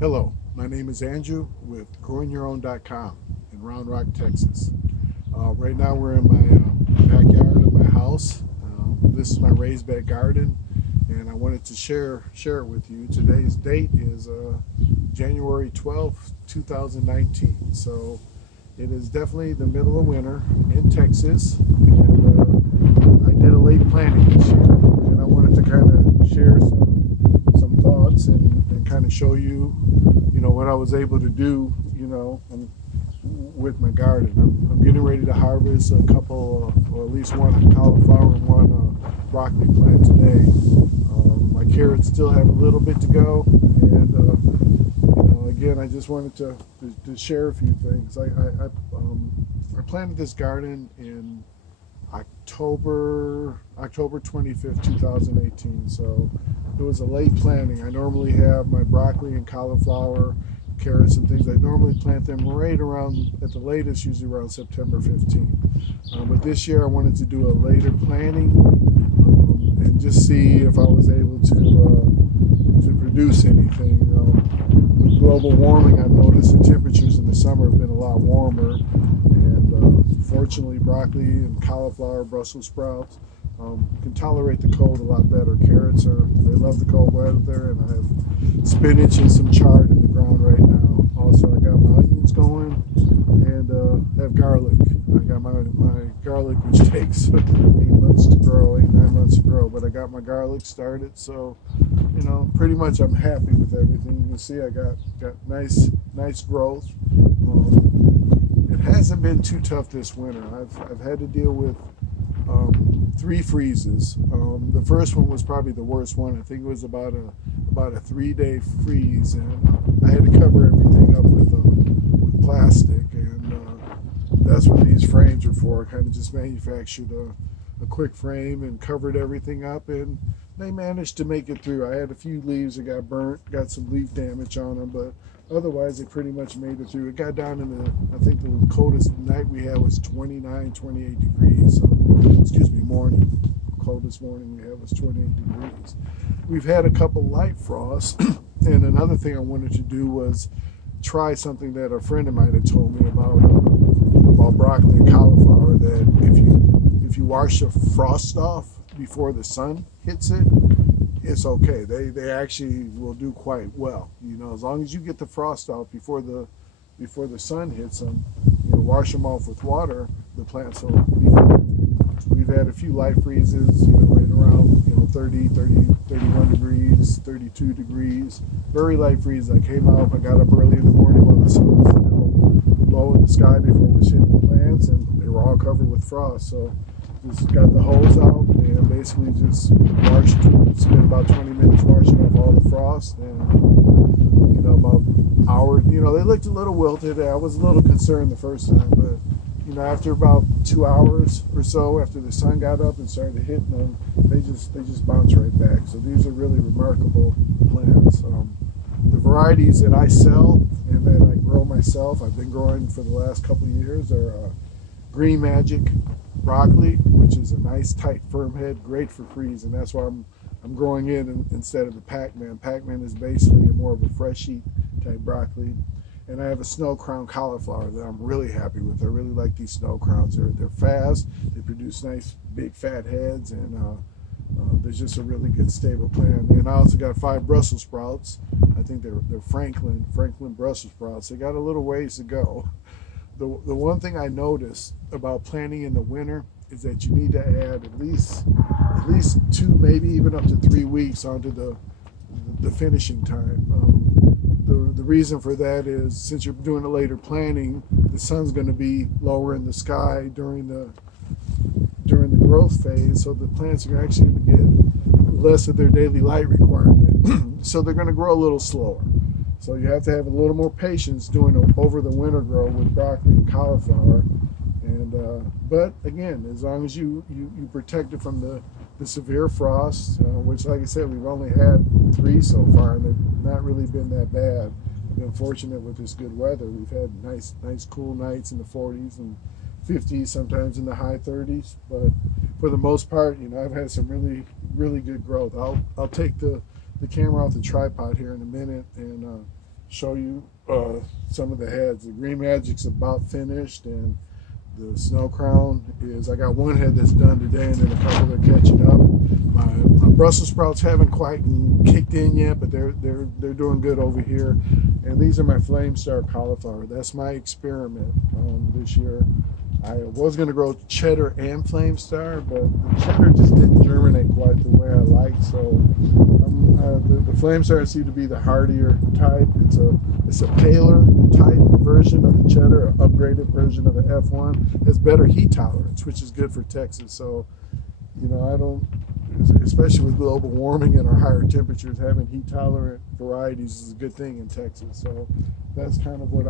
Hello, my name is Andrew with growingyourown.com in Round Rock, Texas. Right now we're in my backyard of my house. This is my raised bed garden, and I wanted to share it with you. Today's date is January 12th, 2019. So it is definitely the middle of winter in Texas, and I did a late planting this year, and I wanted to kind of share some thoughts and kind of show you, what I was able to do, with my garden. I'm getting ready to harvest a couple, or at least one cauliflower and one broccoli plant today. My carrots still have a little bit to go, and again, I just wanted to share a few things. I planted this garden in October 25th, 2018. So it was a late planting. I normally have my broccoli and cauliflower, carrots and things. I normally plant them right around, at the latest, usually around September 15th. But this year I wanted to do a later planting and just see if I was able to produce anything. With global warming, I've noticed the temperatures in the summer have been a lot warmer, and fortunately broccoli and cauliflower, Brussels sprouts, can tolerate the cold a lot better. Carrots they love the cold weather, and I have spinach and some chard in the ground right now. Also, I got my onions going, and have garlic. I got my garlic, which takes 9 months to grow, but I got my garlic started. So pretty much I'm happy with everything. You can see I got nice growth. It hasn't been too tough this winter. I've had to deal with 3 freezes. The first one was probably the worst one. I think it was about a 3-day freeze, and I had to cover everything up with plastic, and that's what these frames are for. I kind of just manufactured a quick frame and covered everything up, and they managed to make it through. I had a few leaves that got burnt, got some leaf damage on them, but otherwise they pretty much made it through. It got down in I think the coldest night we had was 29, 28 degrees. So, excuse me, coldest morning we had was 28 degrees. We've had a couple light frosts, and another thing I wanted to do was try something that a friend of mine had told me about broccoli and cauliflower, that if you wash the frost off before the sun hits it, it's okay. They actually will do quite well. As long as you get the frost off before the sun hits them, wash them off with water, the plants will be fine. We've had a few light freezes, right around 31 degrees, 32 degrees, very light freeze. I came out, I got up early in the morning while the sun was still low in the sky before it was hitting the plants, and they were all covered with frost. So just got the hose out and basically just spent about 20 minutes washing off all the frost, and about an hour, they looked a little wilted. I was a little concerned the first time, but after about 2 hours or so, after the sun got up and started hitting them, they just bounced right back. So these are really remarkable plants. The varieties that I sell and that I grow myself, I've been growing for the last couple of years, are Green Magic broccoli, which is a nice tight firm head, great for freezing. That's why I'm growing instead of the Pac-Man. Pac-Man is basically more of a fresh eat type broccoli. And I have a snow crown cauliflower that I'm really happy with. I really like these snow crowns. They're fast. They produce nice big fat heads, and they're just a really good stable plant. And I also got 5 Brussels sprouts. I think they're Franklin Brussels sprouts. They got a little ways to go. The one thing I noticed about planting in the winter is that you need to add at least 2, maybe even up to 3 weeks onto the finishing time. The reason for that is, since you're doing a later planting, the sun's going to be lower in the sky during the growth phase, so the plants are actually going to get less of their daily light requirement. So they're going to grow a little slower. So you have to have a little more patience doing over the winter grow with broccoli and cauliflower. And but again, as long as you protect it from the severe frost, which, like I said, we've only had 3 so far, and they've not really been that bad. I've been fortunate with this good weather. We've had nice cool nights in the 40s and 50s, sometimes in the high 30s. But for the most part, I've had some really good growth. I'll take the camera off the tripod here in a minute and show you some of the heads. The Green Magic's about finished, and the Snow Crown is, I got one head that's done today, and then a couple are catching up. My Brussels sprouts haven't quite kicked in yet, but they're doing good over here. And these are my Flame Star cauliflower. That's my experiment this year. I was going to grow cheddar and Flame Star, but the cheddar just didn't germinate quite the way I like. So the Flame Star seemed to be the hardier type. It's a paler type version of the cheddar, an upgraded version of the F1. It has better heat tolerance, which is good for Texas. So, you know, I don't, especially with global warming and our higher temperatures, having heat tolerant varieties is a good thing in Texas. So that's kind of what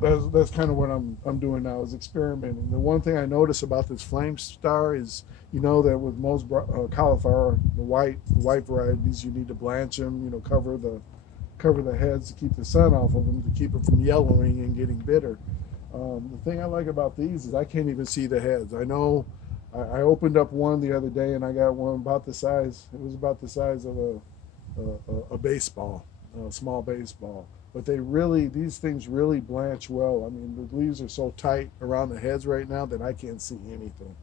that's kind of what I'm doing now, is experimenting. The one thing I notice about this Flame Star is, you know, that with most cauliflower, the white varieties, you need to blanch them, you know, cover the heads to keep the sun off of them, to keep it from yellowing and getting bitter. The thing I like about these is I can't even see the heads. I know I opened up one the other day, and I got one about the size, it was about the size of a baseball, a small baseball. But these things really blanch well. I mean, the leaves are so tight around the heads right now that I can't see anything.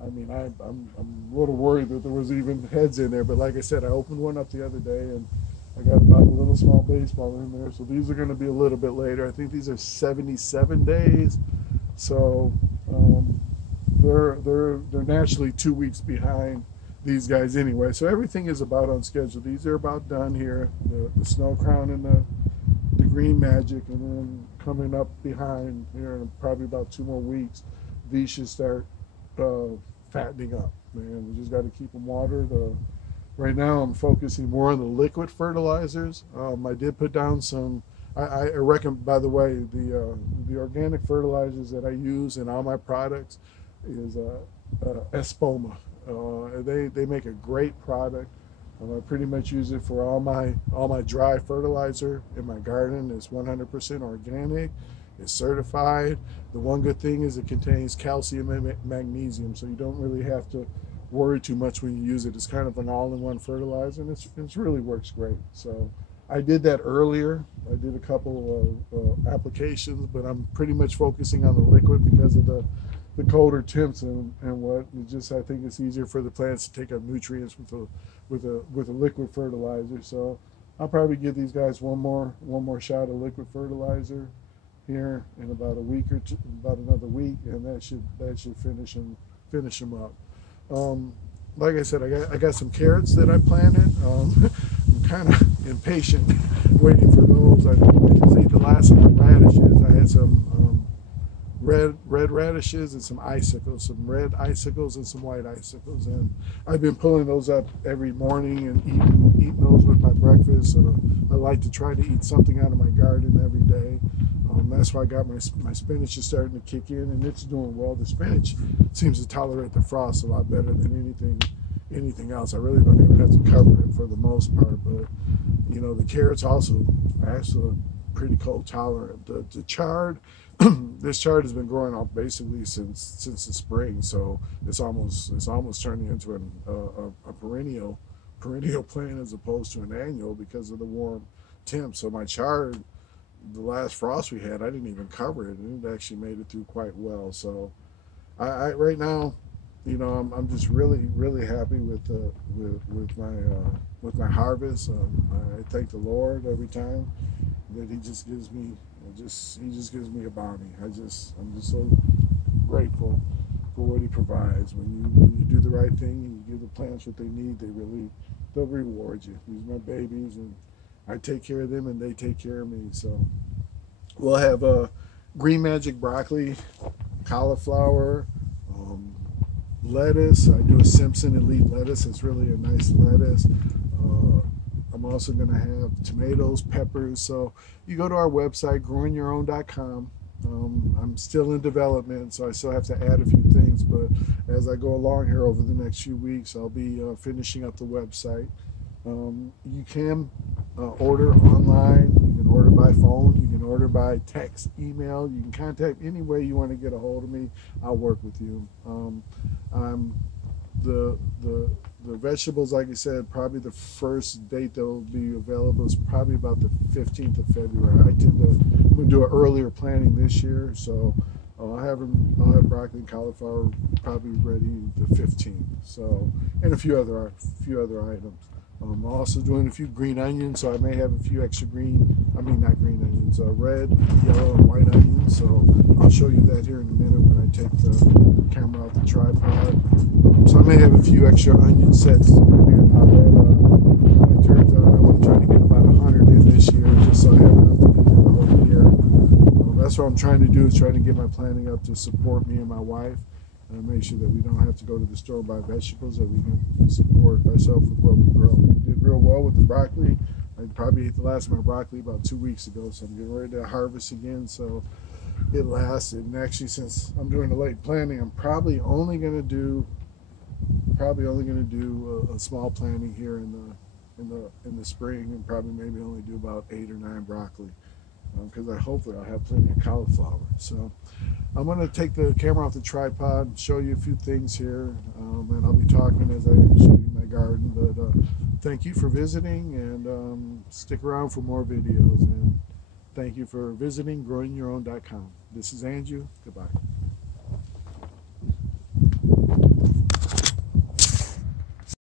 I mean, I'm a little worried that there was even heads in there. But like I said, I opened one up the other day, and I got about a little small baseball in there. So these are going to be a little bit later. I think these are 77 days. So they're naturally 2 weeks behind these guys anyway. So everything is about on schedule. These are about done here. The Snow Crown and the Green Magic, and then coming up behind here in probably about 2 more weeks, these should start fattening up. Man, we just got to keep them watered. Right now, I'm focusing more on the liquid fertilizers. I did put down some. I reckon, by the way, the organic fertilizers that I use in all my products is Espoma. They make a great product. I pretty much use it for all my dry fertilizer in my garden. It's 100% organic. It's certified. The one good thing is it contains calcium and magnesium, so you don't really have to worry too much when you use it. It's kind of an all-in-one fertilizer, and it really works great. So I did that earlier. I did a couple of applications, but I'm pretty much focusing on the liquid because of the colder temps and what. I think it's easier for the plants to take up nutrients with a liquid fertilizer. So I'll probably give these guys one more shot of liquid fertilizer here in about a week or two, about another week, and that should finish them up. Like I said, I got some carrots that I planted. I'm kind of impatient waiting for those. I just ate the last of my radishes. I had some red radishes and some icicles, some red icicles and some white icicles, and I've been pulling those up every morning and eating those with my breakfast. I like to try to eat something out of my garden every day. That's why I got my spinach is starting to kick in, and it's doing well. The spinach seems to tolerate the frost a lot better than anything else. I really don't even have to cover it for the most part, but you know, the carrots also are actually pretty cold tolerant. The chard, this chard has been growing up basically since the spring, so it's almost turning into a perennial plant as opposed to an annual because of the warm temps. So my chard, the last frost we had, I didn't even cover it, and it actually made it through quite well. So I right now, you know, I'm just really happy with my harvest. I thank the Lord every time that He just gives me a bounty. I'm just so grateful for what He provides. When you do the right thing and you give the plants what they need, they'll reward you. These are my babies, and I take care of them, and they take care of me. So we'll have Green Magic broccoli, cauliflower, lettuce. I do a Simpson Elite lettuce. It's really a nice lettuce. I'm also going to have tomatoes, peppers. So you go to our website, growingyourown.com. I'm still in development, so I still have to add a few things. But as I go along here over the next few weeks, I'll be finishing up the website. You can order online. You can order by phone. You can order by text, email. You can contact any way you want to get a hold of me. I'll work with you. I'm the The vegetables, like I said, probably the first date they'll be available is probably about the 15th of February. I'm going to do an earlier planting this year, so I'll have broccoli and cauliflower probably ready the 15th. So, and a few other items. I'm also doing a few green onions, so I may have a few extra not green onions, red, yellow, and white onions. So I'll show you that here in a minute when I take the camera off the tripod. So I may have a few extra onion sets depending on how that turns out. I want to try to get about 100 in this year, just so I have enough to get through the whole year. That's what I'm trying to do, is try to get my planting up to support me and my wife, and make sure that we don't have to go to the store and buy vegetables, that we can support ourselves with what we grow. We did real well with the broccoli. I probably ate the last of my broccoli about 2 weeks ago, so I'm getting ready to harvest again. So it lasted, and actually, since I'm doing the late planting, I'm probably only going to do a small planting here in the spring, and probably maybe only do about 8 or 9 broccoli, because hopefully I'll have plenty of cauliflower. So I'm going to take the camera off the tripod and show you a few things here, and I'll be talking as I show you my garden. But thank you for visiting, and stick around for more videos. And thank you for visiting growingyourown.com. This is Andrew. Goodbye.